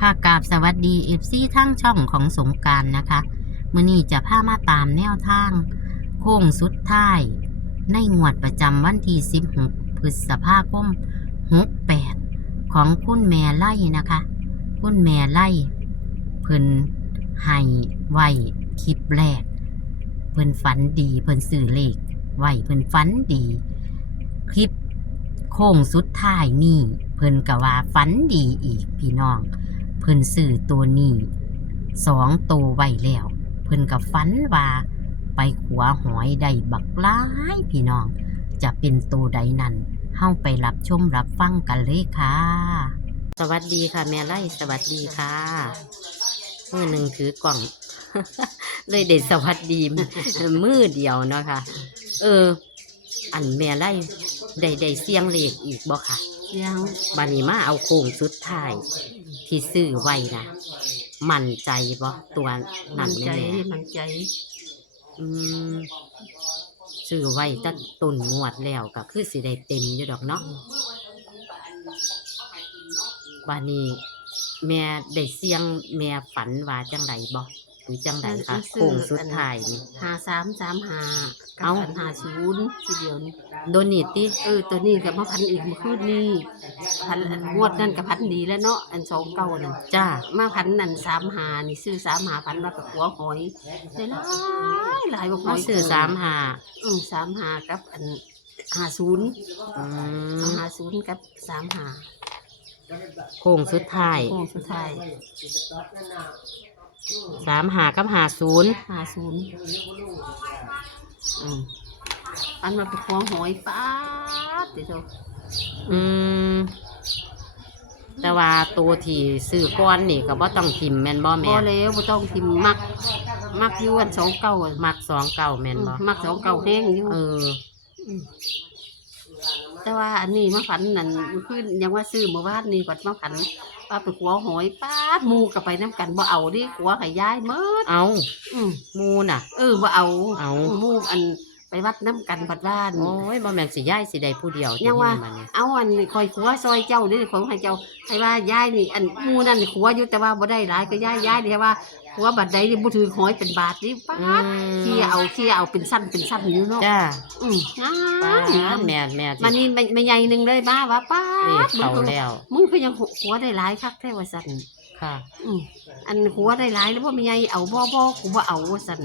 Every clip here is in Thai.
ค่ะกราบสวัสดีเอฟซีทั้งช่องของสงการนะคะมื่อนี้จะพามาตามแนวทาง โค้งสุดท้าย ในงวดประจำวันที่ 16 พฤษภาคม 68 ของคุณแม่ไล่นะคะ คุณแม่ไล่เพิ่นให้ไว้คลิปแรก เพิ่นฝันดี เพิ่นสื่อเลขไว้เพิ่นฝันดี คลิปโค้งสุดท้ายนี่ เพิ่นกะว่าฝันดีอีกพี่น้อง พิ่นซื้อตัวนี้สองตัวไว้แล้ว เพิ่นกับฝันว่าไปขัวหอยได้บักหลายพี่น้อง จะเป็นตัวใดนั้นเฮาไปรับชมรับฟังกันเลยค่ะ สวัสดีค่ะ แม่ไล่สวัสดีค่ะมือหนึ่งถือกล่อง เลยเด็ดสวัสดีมือเดียวเนาะค่ะ เออ อันแม่ไล่ได้ได้เสียงเลขอีกบ่ค่ะยังบานี้มาเอาโค้งสุดท้าย ที่ซื้อไว้นะมั่นใจบ่ตัวมันั่นนใจแน่มันใจๆอืมซื้อไว้ตั้งต้นงวดแล้วก็คือสิได้เต็มอยู่ดอกเนาะบานี้ แม่ได้เสียง แม่ฝันว่าจังไดบ่ หรือจังไดคะโค้งสุดท้ายนี่ หาสามสามหากับเอ้าพันหาศูนย์ทีเดียวนี่โดนนี่ติเออตัวนี้กับมาพันอีกเมื่อคืนนี้พันอันงวดนั่นกับพันดีแล้วเนาะอันสองเก้านั่นจ้ามาพันนั่นสามหานี่ซื้อสามหาพันมากับหัวหอยได้หลายหลายบอกหมาอยซื้อสามหาอืมสามหากับอันหาศูนย์อืมหาศูนย์กับสามหาโค้งสุดท้ายโค้งสุดท้าย สามหากับหาศูนย์หาศูนย์อืมอันมาเป็นหัวหอยป้าดเดี๋ยวอืม แต่ว่าตัวที่ซื้อก้อนนี่ก็บ่ต้องทิมแม่นบ่พแม่อแล้วบ่ต้องทิมมัก มักอยู่อันสองเก้าอะมักสองเก่าแม่นบ่มักสองเก้าแห้งอยู่เออม แต่ว่าอันนี้มาฝันนั่นขึ้นยังว่าซื้อเมื่อวานนี่ก่อนมาฝันว่าไปขัวหอยป้าดหมูกับไปน้ำกันบ่เอาดิขัวไข่ย้ายเมิดเอาอืมหมูน่ะ เออบ่เอาเอาหมูอันไปวัดน้ำกันปัดบ้านโอ้ยบ่แม่นสิย้ายสิได้ผู้เดียวยังว่าที่นี่บัดนี้เอาอันคอยขัวซอยเจ้านี่ของให้เจ้าให้ว่าย้ายนี่อันหมูนั่นขัวอยู่แต่ว่าบ่ได้หลายก็ย้ายย้ายนี่ว่า ขัวบัดใดนี่บ่ถือหอยเป็นบาทนี่ป้าอืดมเคี่ยเอาเคี่ยเอาเป็นสั้นเป็นสั้นอยู่เนาะจ้าอืมงาป้ามงามแม่แม่มันนี่ไม่ไม่ใหญ่หนึ่งเลยบ้าว่าป้าเรียดกเขาแล้ว มึงก็ยังหัวได้หลายคักแท้ว่าสั่นค่ะ อืมอันหัวได้หลายแล้วว่าไม่ใหญ่เอาบ่บ่กูบ่เอาว่าสั่น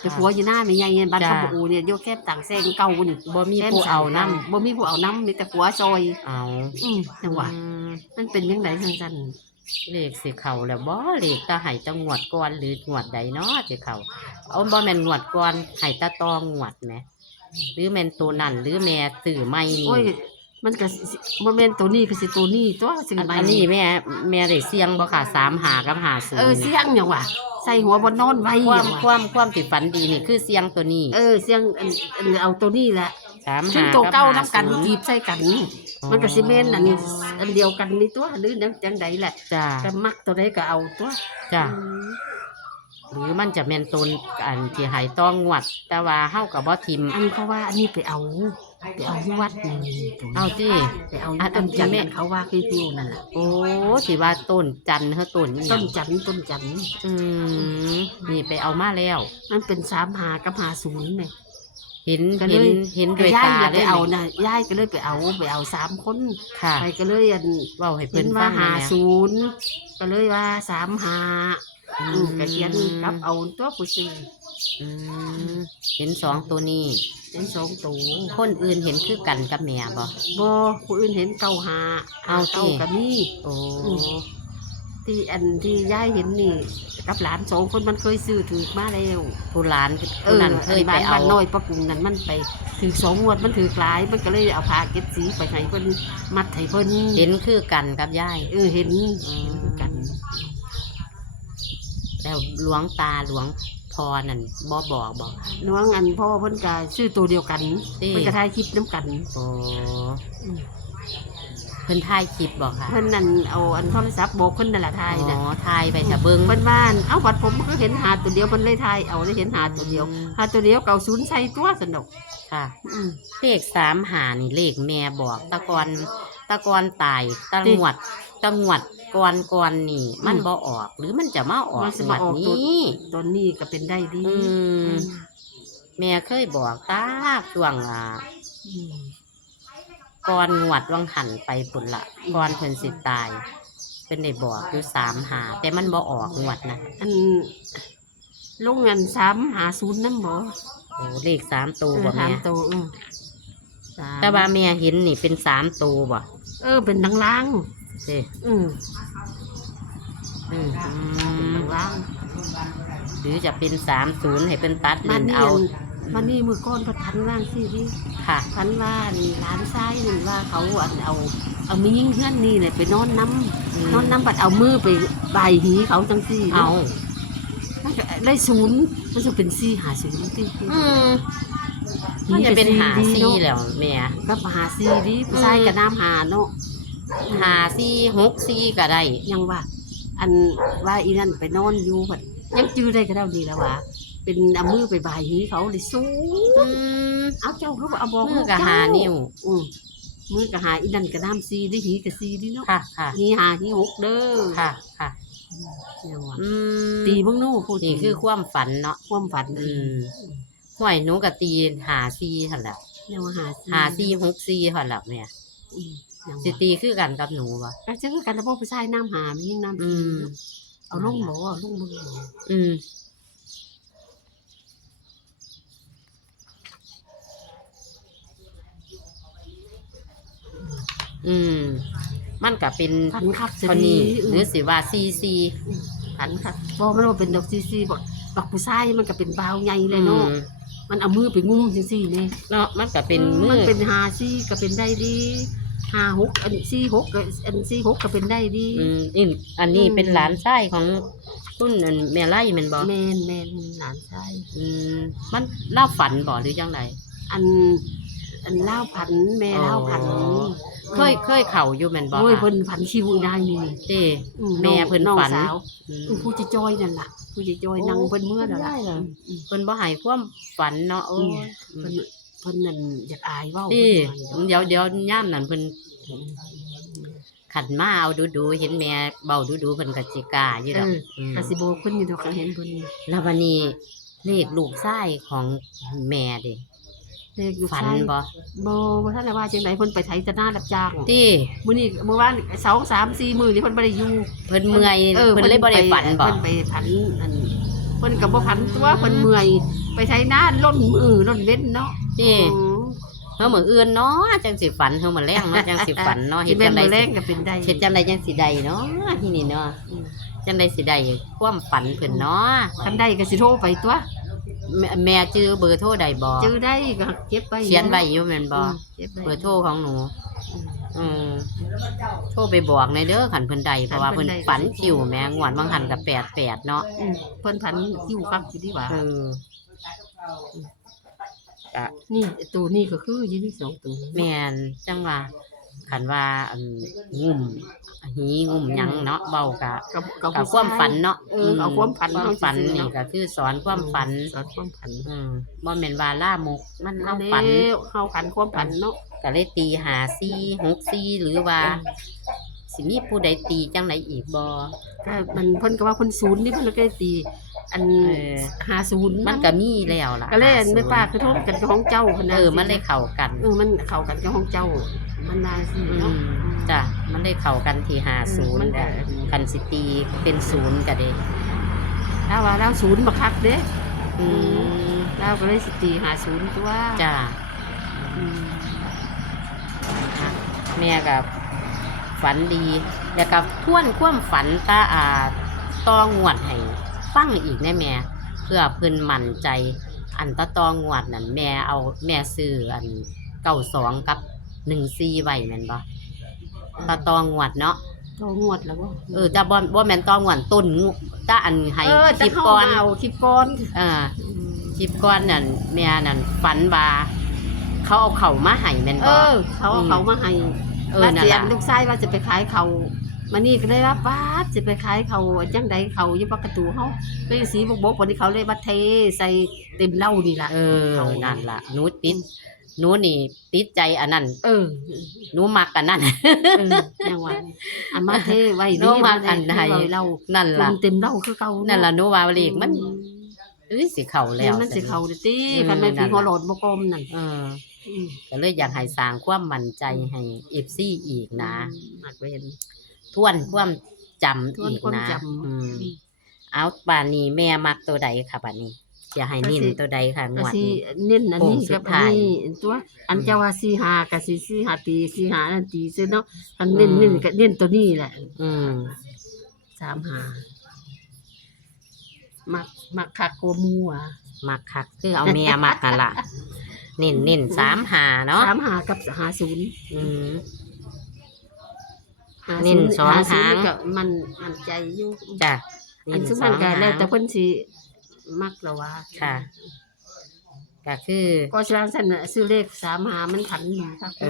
แต่หัวอยู่หน้าไม่ใหญ่เงินบ้านจ้าคำปูเนี่ยโยกแคบต่างแซงเก่านี่บ่มีแคบผู้เอานำสมบ่มีผู้เอาน้ำมีแต่หัวซอย เอาอืมจังหวะอืมมันเป็นยังไงทางสั่น เลขสิเข้าแล้วบ่เลขตาให้ตางวดก่อนหรืองวดใดเนาะสิเข้าเอาบ่แม่นงวดก่อนให้ตาตองวดแหมหรือแม่นตัวนั่นหรือแม่ซื้อใหม่นี่โอ้ยมันก็สิบ่แม่นตัวนี้ก็สิตัวนี้ตัวสิอันใหม่อันนี้แม่แม่ได้เสียงบ่ค่ะสามหากับหาศูนเออย์เสียงหยังวะใส่หัวบนนอนไว้คหวายัมงควาวะมความที่ฝันดีนี่คือเสียงตัวนี้ เออเสียงอันอันเอาตัวนี้แหละสามซึ่งหาตัวเก่าบนํกัน50ทีบใส่กัน มันก็สิแม่นอันอันเดียวกันนี่ตัวหรือจังจังใดแหละจ้าก็มักตัวใดก็เอาตัวจ้าอืมหรือมันจะแม่นตนอันที่ใหายต้องงวด แต่ว่าเฮากับบ่ทิมอันเพราะว่าอันนี้ไปเอาไปเอาที่วัดนี่ตัวนี้เอาที่ไปเอาอันอัต้นนจันทที่แม่ร์เขาว่าคือฟิวนั่นแหละโอ้ที่ว่าต้นจันทร์เฮาต้นนี่ต้นจันทร์ต้นจันทร์อืมนี่ไปเอามาแล้ว มันเป็นสามหากับหาศูนย์เนี่ย เห็นก็เลเห็นยเห็นก็ด้วยย่ายตาอย่าเลไปยเอานี่นะย่ายก็เลยไปเอาไปเอาสามคนค่ะไปก็เลยอันเว้าให้เห็เพิ่นนฟัว่างหาแหน่ศูนย์ก็เลยว่าสามหาอือืมก็เขียนกลับเอาตัวผู้ซื้ออืมเห็นสองตัวนี้ เป็นสองตัวคนอื่นเห็นคือกันกับแม่บ่ บ่ผู้อื่นเห็นเก้าหาเอาสิ เก้ากับนี่โอ้อืม ที่อันที่ยายเห็นนี่ กับหลานสองคนมันเคยซื้อถือมาแล้วผู้หลานผู้นั้นเคยไปบ้านเอาบ้านน้อยประกุงนั้นมันไปถือสองงวดมันถือหลายมันก็เลยเอาผ้าเก็บสีไปให้เพิ่นมัดให้เพิ่นเห็นคือกันกับยายเออเห็นอืมเห็นคือกัน แล้วหลวงตาหลวงพอนั่นบ่บอกบอก น้องอันพ่อเพิ่นก็ซื้อตัวเดียวกันนี่เพิ่นก็ถ่ายคลิปน้ำกัน โอ้อืม เพิ่นถ่ายคลิปบอกค่ะเพิ่นนั่นเอาอันโทรศัพท์บอกเพิ่นนั่นแหละถ่ายอ๋น่ะอถ่ายไปจะเบิ่งเพิ่นว่าอันเอ้าบัดผมก็เห็นหาตัวเดียวเพิ่นเลยถ่ายเอาได้เห็นหาตัวเดียวอืมหาตัวเดียวเก่าศูนย์ใส่ตัวสนุกค่ะ อืม เลขสามหานี่เลขแม่บอกตะกอนตะกอนตายตะงวดตะงวดก่อนก่อนนี่ มันอืมบ่ออก หรือมันจะมาออกมันสิงมาวดออกตัว นี้ตอนนี้ก็เป็นได้ดีอืมแม่เคยบอกตาช่วงอ่าอืม ก่อนงวดวังหันไปปุ่นละก่อนเพิ่นสิตายเป็นได้บอกอยู่สามหาแต่มันบ่ออกงวดนะอันลงเงินซ้ำหาศูนย์นั่นบ่โอ้เลขสามตัวเออบ่ถาแม่มโตเออสามแต่ว่าแม่เห็นนี่เป็นสามตัวบ่เออ เป็นดังล่างเด้อืมอืมเป็นดังล่างหรือจะเป็นสามศูนย์ให้เป็นตัดมัเล่นนนี่เอา มันนี่มือก้อนพันล่างสิพี่ค่ะ พันว่านี่ร้านซ้ายนี่ว่าเขาอันเอาเอามียิ่งเพื่อนนี่เลยไปนอนน้ำนอนน้ำบัดเอามือไปบายหีเขาจังสี่เอามันก็ได้ศูนย์มันจะเป็นสี่หาศูนย์ที่อืมมันจะเป็นหาซีแล้วแม่ก็หาซีดีผู้ชายกับน้ำหาเนาะหาซีหกซีก็ได้ยังว่า อันว่าอีนั่นไปนอนอยู่บัดยังจื้อได้ก็ได้ดีแล้วว่า เป็นเอามือไปบายหีเขาเลยสูงอืมเอาเจ้าเขาบอกเอาบอกมือกับหานิ้วอืมมือกับหาอีนั่นกับน้ำซีได้หีกับซีดีเนาะค่ะค่ะหีหาหีหกเด้อค่ะค่ะยังว่าอืมตีเบิ่งโน่พูดนี่คือความฝันเนาะความฝันอืมห่วยหนูกับตีหาซีหันแหละยังว่าหาซีหาซีหกซีหันแหละเนี่ยอืมยังสิว่าตีคือกันกับหนูปะก็จะคือกันแล้วพวกผู้ชายน้ำหาไม่ยิ่งน้ำอืซีมเอาลงบ่เอาลงบ่อืมอืม มันก็เป็นพันครับเท่านี้หรือสิว่าซีซีพันครับบ่มันว่าเป็นดอกซีซีบอกบักผู้ชายมันก็เป็นบาวใหญ่เลยเนาะอืมมันเอามือไปงุ้มจังซี่นี่เนาะมันก็เป็นมืมันอเป็นหาซีก็เป็นได้ดีหาหกอันซีหกก็อันซีหกก็เป็นได้ดี อืมอีอันนี้อืม เป็นหลานชายของคุณอันแม่ไล่แมันบ่แม่นแม่นหลานชาย อืมมันเล่าฝันบ่หรือจังไดอัน อันเล่าวพันแม่เล่าวพันอ๋อ เคยเคยเข่าอยู่แม่นบ่โอ้ยคะเพิ่นพันชิวได้นี่เด้อืแม่เพิ่นองฝันสาวอืมอืม ผู้จะจอยนั่นล่ะผู้จะจอยนั่งโอ้เพิ่นเมื่อนั่นล่ะได้เหรอ อืมเพิ่นบ่ให้ความฝันเนาะโอ้ยเพิ่นเพิ่นนั่นอยากอายเว้านี่เพิ่นว่าเดี๋ยวเดี๋ยวย่ามนั่นเพิ่นขันมาเอาดูดูๆเห็นแม่เบาดูดูๆเพิ่นก็สิกล้าอยู่ดอกเอออืมกะสิโบกเพิ่นอยู่ดอกก็เห็นเพิ่นแล้ววันนี้เลขลูกชายของแม่เดิ เลขอยู่ฝันซ้ายบ่บ่บ่ทันได้ว่าจังไดเพิ่นไปไถตะหน้ารับจ้างติมื้อนี้เมื่อวาน2 3 4มื้อนี่เพิ่นบ่ได้อยู่เพิ่นเมื่อยเพิ่นเลยบ่ได้ฝันบ่เพิ่นไปผันอันเพิ่นก็บ่ผันตัวเพิ่นเมื่อย ไปไถนาล้นมือล้นเว้นเนาะติอืมเฮามื้ออื่นเนาะจังสิฝันเฮามื้อแรงเนาะจังสิฝันเนาะสิเฮ็ดแม่จันงไดมื้อแรสิงก็เป็นได้ เฮ็ดจังไดจังสิได้เนาะที่นี่เนาะอืม จังไดสิได้ความฝันเพิ่นเนาะ คันได้ก็สิโทรไปตัว แม่แม่จื้อเบอร์โทรได้บ่จื้อได้ก็เก็บไว้เขียนไว้อยู่แม่นบ่อืมเก็บไว้เบอร์โทรของหนู อืมอืมโทรไปบอกในอยเด้อขันเพิ่นใดเพราะว่าเพิ่นคันเพิ่นใดฝันคิวแม่งวดบางหันกับแปดแปดเนาะอืมเพิ่นผันอยู่คักสิดีหว่าเออก็นี่ตัวนี้ก็คือยี่นี่สองตัวแม่นจังว่าขันว่าอันงุ่ม หีงุ่มหยังเนาะเบากะกับกับความฝันเนาะเออเอาความฝันความฝันเอาซื่อๆนี่เนาะ ก็คือสอนความฝัน สอนความฝันอืมบ่แม่นว่าล่ามกมันเฮาฝันแล้วเฮาฝันความฝันเนาะ ก็เลยตีหาซี่หกซี่หรือว่า สิมีผู้ใดตีจังไดอีกบ่ ก็มันเพิ่นก็ว่าเพิ่นศูนย์นี่เพิ่นก็เลยตี อันเออหาศูนย์มันก็มีแล้วล่ะก็เลยอัน50แม่ป้าคือโทษกันกับของเจ้าพิ่นเออมันเลยเข้ากันเออมันเข้ากันกับของเจ้า มันน่าสิอืเนาะมจ้ะมันได้เข้ากันที่หาศูนมัย์นก็คันสิตีเป็นศูนย์ก็ได้ถ้าว่าเราศูนย์บักคักเด้อืมเราก็เลยสิตีหาศูนย์ตัวจ้ะอืมอะแม่กับฝันดี แล้วก็ทวนความฝันตาอ่าตองวดให้ ฟังอีกแน่แม่ เพื่อเพิ่นมั่นใจ อันตะตองวดนั่นแม่เอาแม่ซื้ออันเก้าสองกับหนึ่งซีไว้แม่นบ่ตะตองวดเนาะตัวงวดแล้วบ่เออแต่บ่บ่แม่นตองวดต้นงูตาอันให้เออคลิปจะเข้าก่อนมาเอาคลิปก่อนเออคลิปก่อนนั่นแม่นั่นฝันว่าเขาเอาเข่าวมาให้แม่นเอบ่ อ เขาเอาเขามาให้เออว่านั่นเสียล่ะลูกชายว่าจะไปขายเขา มานี่ก็เลยว่าบ้าดจะไปขายเขาจังใดเขาอยู่ปากประตูเฮาเลยสีบกบกวันนี้เขาเลยว่าเทใส่เต็มเหล้านี่ล่ะเออนั่นล่ะหนูติดหนูนี่ ติดใจอันนั้นเออหนูมักอันนั้นเออยังว่าอันมาเทไว้โน้มาอันใดเทไว้เรานั่นลล่ะงเต็มเล่าคือเก่านั่นล่ะหนูว่าเลขมันเอ้ยสิเข้าแล้แล้ววมันสิเข้าเด้อติอืมคันแม่นนั่พี่นหัวล่ะโหลดบ่กลมนั่นเอออืมก็เลยอยากให้สร้างความมั่นใจให้ FC อีกนะมักเว้น ทวนความจำทวนอีกความนะจำ อืมเอาบานนี้แม่มักตัวใดค่ะบานนี้จะให้นิ่นตัวใดค่ะงก็วดสินี้ เน้นอันนี้โค้งสุกัดบอันท้ายนี้ตัวอันเจ้าว่าสี่หากับสี่สี่หาตีสี่หานั่นตีซื้อเนาะอันเน้นอืม เน้นก็เน้นตัวนี้แหละอืมสามหามักมักคักกว่าหมู่อะมักคักคือเอาแม่มักกันล่ะเน้นเน้นสามหาเนาะสามหากับหาศูนย์อืมหา เน้ศูนนย์สองหาศูนหางย์ก็มันมันใจอยู่จ้ะอันเน้นซึ่งสมัอนงก็หางแล้วแต่เพิ่นสิมักแล้วว่าค่ะ ก็คือก็ฉะนั้นซั่นน่ะซื้อเลขสามหามันผันดีครับเอ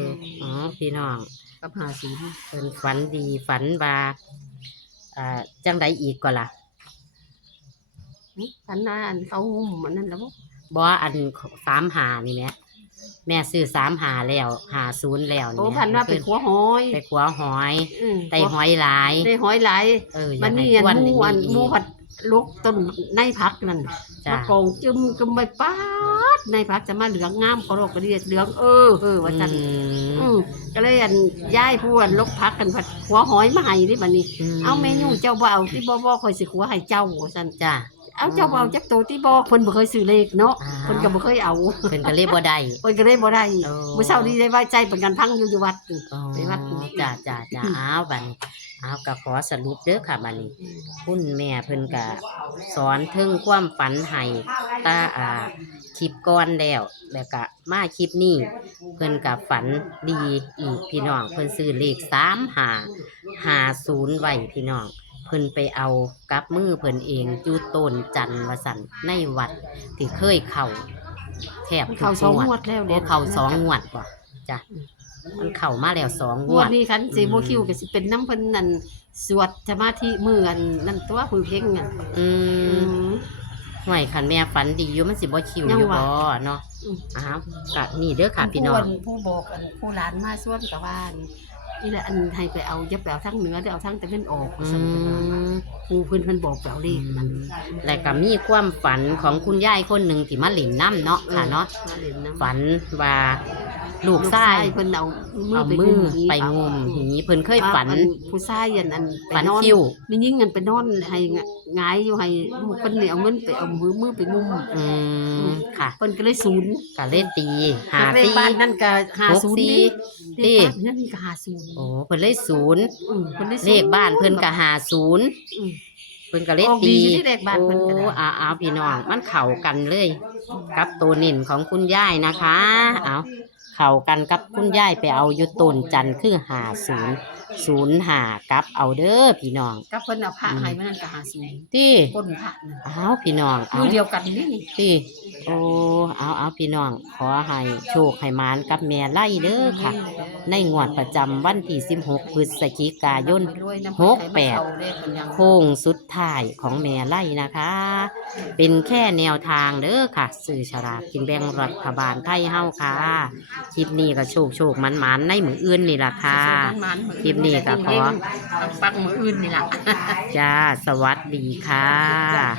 ออ๋อพี่น้องกับหาศูนย์เพิ่นฝันดีฝันว่าอ่าจังใดอีกก็ล่ะผันน่ะอันเขางุ่มอันนั้นแล้วบ่บ่อันสามหานี่แหม่ แม่ซื้อสามหาแล้วหาศูนย์แล้วโอ้นี่แหมผันว่าไปขัวหอยไปขัวหอยอืมไต่หอยหลาย ได้หอยหลายเอออมัยานกให้นี่อัทวนนหนี่มูอันอีหมูกผัดลูกต้นในพักนั่นจ้ะมากองจึมกึมไปป๊าดในพักจะมาเหลืองงามกระโดกกระเดียดเหลืองเออเออว่าจันอืมอืมก็เลยอันย้ายผู้อันลกพักกันผัดหัวหอยมาให้ดิบัดนี้ เอาเมนูเจ้าบ่เอาที่บ่บ่ค่อยสิขัวให้เจ้าว่าซั่นจ้ะ เอาเจ้าบ่เอาจักโตที่บ่เพิ่นบ่เคยซื้อเลขเนาะอ้าวเพิ่นก็บ่เคยเอาเพิ่นก็เลยบ่ได้เพิ่นก็เลยบ่ได้โอ้มื้อเช้านี้ได้ไว้ใจเป็นกันพังอยู่อยู่วัดนี่อ๋อไปวัดจ้ะจ้ะจ้ะอ้าวบัดนี้อ้าวก็ขอสรุปเด้อค่ะบัดนี้คุณแม่เพิ่นก็สอนถึงความฝันให้ตาอ่าคลิปก่อนแล้วแล้วก็มาคลิปนี้เพิ่นก็ฝันดีอีกพี่น้องเพิ่นซื้อเลข3 5 50ไว้พี่น้อง เพิ่นไปเอากับมือเพิ่นเองอยู่ต้นจันทร์ว่าสั่นในวัดที่เคยเข้าแทบมันทุเข้ากสองงวดงวดแล้วโอ้เนี่ยเข้าสองงวดบ่จ้ะมันเข้ามาแล้วสองงงววดด นี้คันสิอืมบ่คิวก็สิเป็นน้ำเพิ่นนั่นสวดสมาธิมื้ออันนั่นตัวมือเพ่งนั่นอือืม มห่วยคันแม่ฝันดีอยู่มันสิบ่คิวยังอยู่ว่าบ่เนาะอืม อ้าวกะนี่เด้อค่ะพี่น้อง ผู้ผู้บอกอันผู้หลานมาส่วนกับว่านี่ นี่แหละอันให้ไปเอาอย่าไปเอาทั้งเหนือเดี๋ยวเอาทั้งตะวันออกอืสั่นเป็นว่ามผู้เพิ่นเพิ่นบอกไปเอาเลขนั่นและก็มีความฝันของคุณยายคนหนึ่งที่มาหลินน้ำเนาะค่ะเนาะมาเล่นน้ำ ฝันว่าลูลูกกชาชายยเพิ่นเอามือเอาไปมือหีไปงมหีเพิ่นเคยฝันว่าอัผู้ชายอันอันไปฝันนอนคิ้ว มียิ่งกันไปนอนให้หงายอยู่ให้ลูกเพิ่นนี่เอาเงินไปเอามือมือไปงุมอืมค่ะเพิ่นก็เลยศูนย์ก็เลยตีหาเลขตี บ้านนั่นก็ห้าศูนย์หกสี่นี่ตีเลขบ้านนั่นนี่ก็ห้าศูนย์โอ้เพิ่นเลยศูนย์อืมเพิ่นได้ศูเลขบ้านเพิ่นก็หาศูนย์อืมเพิ่นก็เลยออกตีดีที่เลขบ้านเพิ่นก็ได้ โอ้อาเอาพี่น้องมันเข้ากันเลย กับตัวเน่นของคุณยายนะคะ เอาเข้ากันกับคุณยายไปเอาอยู่ต้นจันทร์คือหาศูนย์ ศูนย์หากับเอาเด้อพี่น้องกับเพิ่นเอาพระให้มันนั่นก็ห้าศูนย์ที่ก้นพระนั่นเอาพี่น้องมืเอาอเดียวกันนี่ที่โอ้เอาเอาพี่น้อง ขอให้โชคให้หมานกับแม่ไล่เด้อค่ะ ในงวดประจำวันที่16พฤศจิกายนหกแปดโค้งสุดท้ายของแม่ไล่นะคะ เป็นแค่แนวทางเด้อค่ะ สื่อฉลากกินแบ่งรัฐบาลไทยเฮาค่ะคลิปนี้ก็โชคโชคมันมันๆในมืออื่นนี่ล่ะค่ะคลิปนี้ก็ขอปังมืออื่นนี่ล่ะ จ้า สวัสดีค่ะ